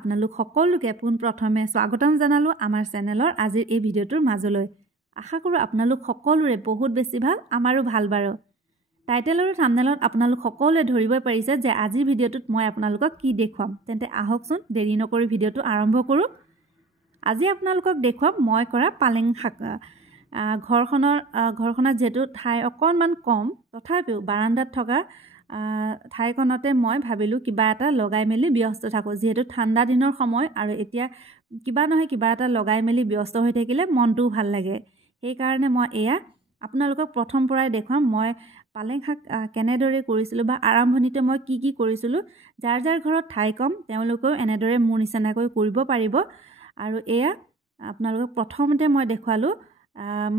আপোনালোক সকলোকে পোন প্ৰথমে স্বাগতম জনালো আমাৰ চেনেলৰ আজিৰ এই ভিডিঅ'টোৰ মাজলৈ। আশা কৰোঁ আপোনালোক সকলোৰে বহুত বেছি ভাল, আমাৰো ভাল বাৰু। টাইটেল আৰু থাম্বনেইলত আপোনালোক সকলোৱে ধৰিবই পাৰিছে যে আজিৰ ভিডিঅ'টোত মই আপোনালোকক কি দেখুৱাম। তেন্তে আহকচোন দেৰি নকৰি ভিডিঅ'টো আৰম্ভ কৰোঁ। আজি আপোনালোকক দেখুৱাম মই কৰা পালেং শাক। ঘৰখনত যেহেতু ঠাই অকণমান কম, তথাপিও বাৰান্দাত থকা ঠাইখনতে মই ভাবিলোঁ কিবা এটা লগাই মেলি ব্যস্ত থাকোঁ। যিহেতু ঠাণ্ডা দিনৰ সময় আৰু এতিয়া কিবা নহয় কিবা এটা লগাই মেলি ব্যস্ত হৈ থাকিলে মনটোও ভাল লাগে। সেইকাৰণে মই এয়া আপোনালোকক প্ৰথম পৰাই দেখুৱাম মই পালেং শাক কেনেদৰে কৰিছিলোঁ বা আৰম্ভণিতে মই কি কৰিছিলোঁ। যাৰ যাৰ ঘৰত ঠাই কম তেওঁলোকেও এনেদৰে মোৰ নিচিনাকৈ কৰিব পাৰিব। আৰু এয়া আপোনালোকক প্ৰথমতে মই দেখুৱালোঁ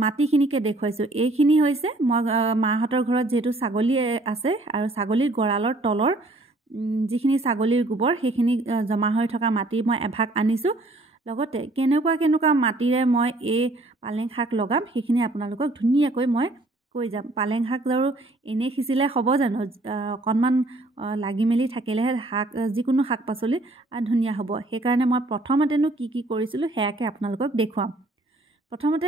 মাটিখিনিকে দেখুৱাইছোঁ। এইখিনি হৈছে মই মাহঁতৰ ঘৰত যিহেতু ছাগলী আছে আৰু ছাগলীৰ গঁৰালৰ তলৰ যিখিনি ছাগলীৰ গোবৰ সেইখিনি জমা হৈ থকা মাটি মই এভাগ আনিছোঁ। লগতে কেনেকুৱা মাটিৰে মই এই পালেং শাক লগাম সেইখিনি আপোনালোকক ধুনীয়াকৈ মই কৈ যাম। পালেং শাক আৰু এনেই সিঁচিলে হ'ব জানো? অকণমান লাগি মেলি থাকিলেহে যিকোনো শাক পাচলি ধুনীয়া হ'ব। সেইকাৰণে মই প্ৰথমতেনো কি কৰিছিলোঁ সেয়াকে আপোনালোকক দেখুৱাম। প্ৰথমতে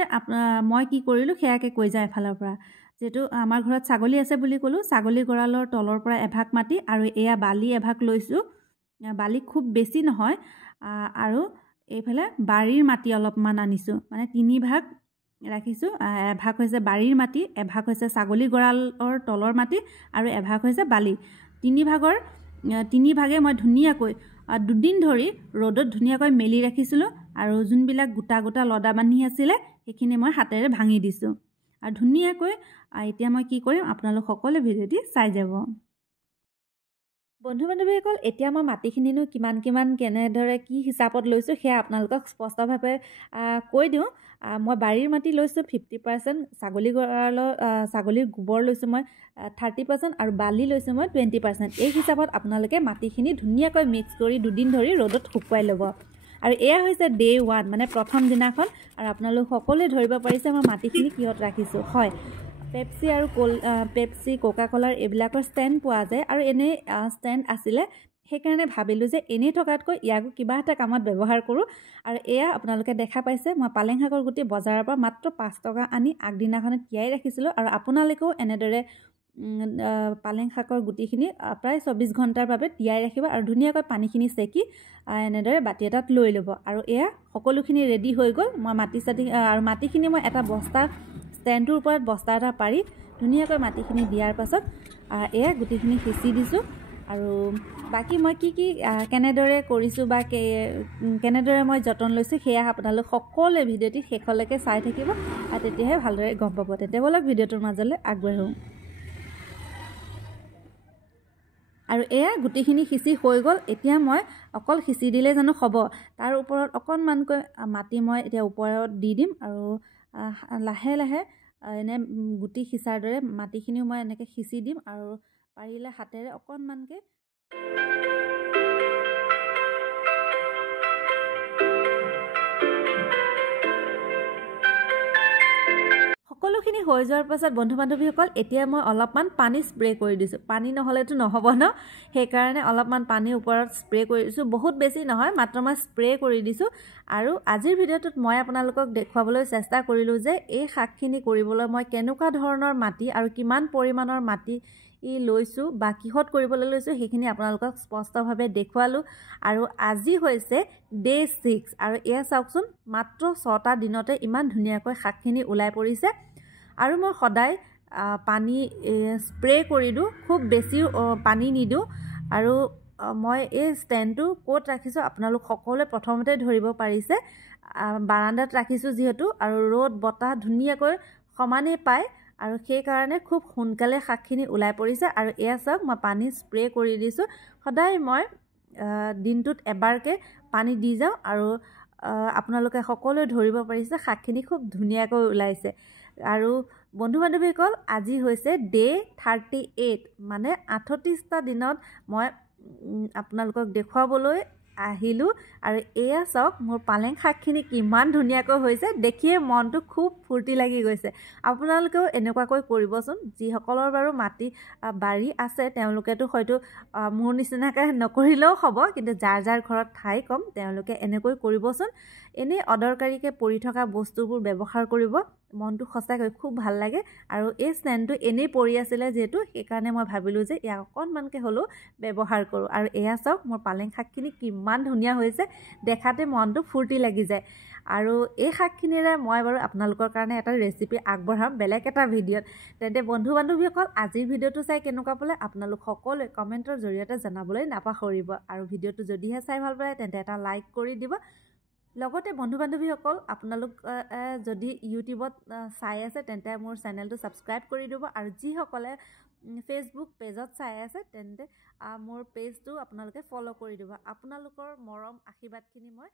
মই কি কৰিলোঁ সেয়াকে কৈ যাওঁ এফালৰ পৰা। যিহেতু আমাৰ ঘৰত ছাগলী আছে বুলি ক'লোঁ, ছাগলী গঁৰালৰ তলৰ পৰা এভাগ মাটি আৰু এয়া বালি এভাগ লৈছোঁ। বালি খুব বেছি নহয়। আৰু এইফালে বাৰীৰ মাটি অলপমান আনিছোঁ, মানে 3 ভাগ ৰাখিছোঁ। এভাগ হৈছে বাৰীৰ মাটি, এভাগ হৈছে ছাগলী গঁৰালৰ তলৰ মাটি আৰু এভাগ হৈছে বালি। 3 ভাগে মই ধুনীয়াকৈ 2 দিন ধৰি ৰ'দত ধুনীয়াকৈ মেলি ৰাখিছিলোঁ। আৰু যোনবিলাক গোটা লদা বান্ধি আছিলে সেইখিনি মই হাতেৰে ভাঙি দিছোঁ। আৰু ধুনীয়াকৈ এতিয়া মই কি কৰিম আপোনালোক সকলোৱে ভিডিঅ'টি চাই যাব। বন্ধু বান্ধৱীসকল, এতিয়া মই মাটিখিনিনো কিমান কেনেদৰে কি হিচাপত লৈছোঁ সেয়া আপোনালোকক স্পষ্টভাৱে কৈ দিওঁ। মই বাৰীৰ মাটি লৈছোঁ 50%, ছাগলীৰ গোবৰ লৈছোঁ মই 30% আৰু বালি লৈছোঁ মই 20%। এই হিচাপত আপোনালোকে মাটিখিনি ধুনীয়াকৈ মিক্স কৰি 2 দিন ধৰি ৰ'দত শুকুৱাই ল'ব। আৰু এয়া হৈছে Day 1, মানে প্ৰথম দিনাখন। আৰু আপোনালোক সকলোৱে ধৰিব পাৰিছে মই মাটিখিনি কিহত ৰাখিছোঁ। হয়, পেপচি কোকা ক'লাৰ এইবিলাকৰ ষ্টেণ্ড পোৱা যায় আৰু এনেই ষ্টেণ্ড আছিলে। সেইকাৰণে ভাবিলোঁ যে এনেই থকাতকৈ ইয়াকো কিবা এটা কামত ব্যৱহাৰ কৰোঁ। আৰু এয়া আপোনালোকে দেখা পাইছে মই পালেং শাকৰ গুটি বজাৰৰ পৰা মাত্ৰ 5 টকা আনি আগদিনাখনে তিয়াই ৰাখিছিলোঁ। আৰু আপোনালোকেও এনেদৰে পালেং শাকৰ গুটিখিনি প্ৰায় 24 ঘণ্টাৰ বাবে তিয়াই ৰাখিব আৰু ধুনীয়াকৈ পানীখিনি চেকি এনেদৰে বাতি এটাত লৈ ল'ব। আৰু এয়া সকলোখিনি ৰেডি হৈ গ'ল। মই মাটিখিনি মই এটা বস্তা ষ্টেণ্ডটোৰ ওপৰত বস্তা এটা পাৰি ধুনীয়াকৈ মাটিখিনি দিয়াৰ পাছত এয়া গুটিখিনি সিঁচি দিছোঁ। আৰু বাকী মই কি কেনেদৰে কৰিছোঁ বা কেনেদৰে মই যতন লৈছোঁ সেয়া আপোনালোক সকলোৱে ভিডিঅ'টি শেষলৈকে চাই থাকিব আৰু তেতিয়াহে ভালদৰে গম পাব। তেতিয়া ব'লক ভিডিঅ'টোৰ মাজলৈ আগবাঢ়োঁ। আৰু এয়া গুটিখিনি সিঁচি হৈ গ'ল। এতিয়া মই অকল সিঁচি দিলে জানো হ'ব, তাৰ ওপৰত অকণমানকৈ মাটি মই এতিয়া ওপৰত দি দিম। আৰু লাহে এনে গুটি সিঁচাৰ দৰে মাটিখিনিও মই এনেকৈ সিঁচি দিম। আৰু পাৰিলে হাতেৰে অকণমানকৈ সকলোখিনি হৈ যোৱাৰ পাছত বন্ধু বান্ধৱীসকল এতিয়া মই অলপমান পানী স্প্ৰে কৰি দিছোঁ। পানী নহ'লেতো নহ'ব ন, সেইকাৰণে অলপমান পানী ওপৰত স্প্ৰে কৰি দিছোঁ। বহুত বেছি নহয়, মাত্ৰ মই স্প্ৰে কৰি দিছোঁ। আৰু আজিৰ ভিডিঅ'টোত মই আপোনালোকক দেখুৱাবলৈ চেষ্টা কৰিলোঁ যে এই শাকখিনি কৰিবলৈ মই কেনেকুৱা ধৰণৰ মাটি আৰু কিমান পৰিমাণৰ মাটি লৈছোঁ বা কিহত কৰিবলৈ লৈছোঁ সেইখিনি আপোনালোকক স্পষ্টভাৱে দেখুৱালোঁ। আৰু আজি হৈছে Day 6 আৰু এয়া চাওকচোন মাত্ৰ 6টা দিনতে ইমান ধুনীয়াকৈ শাকখিনি ওলাই পৰিছে। আৰু মই সদায় পানী স্প্ৰে কৰি দিওঁ, খুব বেছি পানী নিদিওঁ। আৰু মই এই ষ্টেণ্ডটো ক'ত ৰাখিছোঁ আপোনালোক সকলোৱে প্ৰথমতে ধৰিব পাৰিছে। বাৰান্দাত ৰাখিছোঁ যিহেতু, আৰু ৰ'দ বতাহ ধুনীয়াকৈ সমানেই পায় আৰু সেইকাৰণে খুব সোনকালে শাকখিনি ওলাই পৰিছে। আৰু এয়া চাওক মই পানী স্প্ৰে কৰি দিছোঁ। সদায় মই দিনটোত এবাৰকৈ পানী দি যাওঁ। আৰু আপোনালোকে সকলোৱে ধৰিব পাৰিছে শাকখিনি খুব ধুনীয়াকৈ ওলাইছে। আৰু বন্ধু বান্ধৱীসকল আজি হৈছে Day 38, মানে 38টা দিনত মই আপোনালোকক দেখুৱাবলৈ আহিলোঁ আৰু এয়া চাওক মোৰ পালেং শাকখিনি কিমান ধুনীয়াকৈ হৈছে দেখিয়ে মনটো খুব ফূৰ্তি লাগি গৈছে আপোনালোকেও এনেকুৱাকৈ কৰিবচোন যিসকলৰ বাৰু মাটি বাৰী আছে তেওঁলোকেতো হয়তো মোৰ নিচিনাকৈ নকৰিলেও হ'ব কিন্তু যাৰ যাৰ ঘৰত ঠাই কম তেওঁলোকে এনেকৈ কৰিবচোন এনেই অদৰকাৰীকৈ পৰি থকা বস্তুবোৰ ব্যৱহাৰ কৰিব মনটো সঁচাকৈ খুব ভাল লাগে আৰু এই ষ্টেণ্ডটো এনেই পৰি আছিলে যিহেতু সেইকাৰণে মই ভাবিলোঁ যে ইয়াক অকণমানকৈ হ'লেও ব্যৱহাৰ কৰোঁ আৰু এয়া চাওক মোৰ পালেং শাকখিনি কিমান ধুনীয়া হৈছে দেখাতে মনটো ফূৰ্তি লাগি যায় আৰু এই শাকখিনিৰে মই বাৰু আপোনালোকৰ কাৰণে এটা ৰেচিপি আগবঢ়াম বেলেগ এটা ভিডিঅ'ত তেন্তে বন্ধু বান্ধৱীসকল আজিৰ ভিডিঅ'টো চাই কেনেকুৱা পালে আপোনালোক সকলোৱে কমেণ্টৰ জৰিয়তে জনাবলৈ নাপাহৰিব আৰু ভিডিঅ'টো যদিহে চাই ভাল পায় তেন্তে এটা লাইক কৰি দিব লগতে বন্ধু বান্ধৱীসকল আপোনালোক যদি ইউটিউবত চাই আছে তেন্তে মোৰ চেনেলটো ছাবস্ক্ৰাইব কৰি দিব আৰু যিসকলে ফেচবুক পেজত চাই আছে তেন্তে মোৰ পেজটো আপোনালোকে ফ'ল' কৰি দিব আপোনালোকৰ মৰম আশীৰ্বাদখিনি মই